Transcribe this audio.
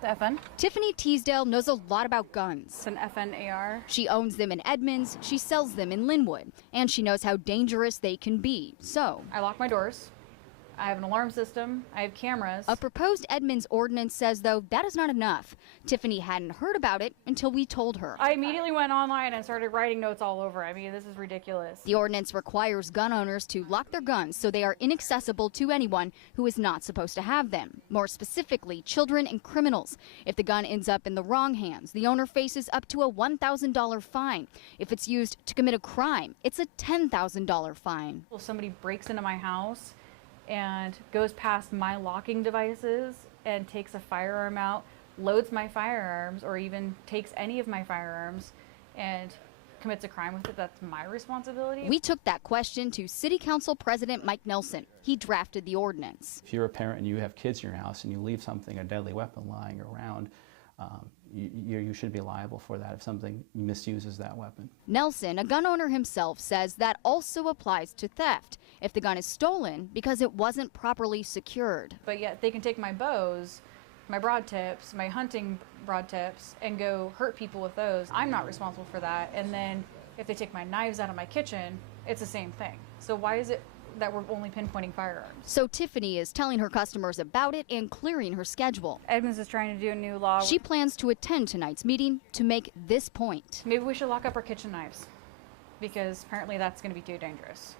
The FN? Tiffany Teasdale knows a lot about guns. It's an FNAR. She owns them in Edmonds, she sells them in Linwood, and she knows how dangerous they can be. So I lock my doors. I have an alarm system. I have cameras. a proposed Edmonds ordinance says, though, that is not enough. Tiffany hadn't heard about it until we told her. I immediately went online and started writing notes all over. I mean, this is ridiculous. The ordinance requires gun owners to lock their guns so they are inaccessible to anyone who is not supposed to have them. More specifically, children and criminals. If the gun ends up in the wrong hands, the owner faces up to a $1,000 fine. If it's used to commit a crime, it's a $10,000 fine. If somebody breaks into my house and goes past my locking devices and takes a firearm out, loads my firearms, or even takes any of my firearms and commits a crime with it, that's my responsibility. We took that question to City Council President Mike Nelson. He drafted the ordinance. If you're a parent and you have kids in your house and you leave something, a deadly weapon lying around, you should be liable for that if something misuses that weapon. Nelson, a gun owner himself, says that also applies to theft if the gun is stolen because it wasn't properly secured. But yet they can take my bows, my broad tips, my hunting broad tips, and go hurt people with those. I'm not responsible for that. And then if they take my knives out of my kitchen, it's the same thing. So why is it that we're only pinpointing firearms? So Tiffany is telling her customers about it and clearing her schedule. Edmonds is trying to do a new law. She plans to attend tonight's meeting to make this point. Maybe we should lock up our kitchen knives because apparently that's going to be too dangerous.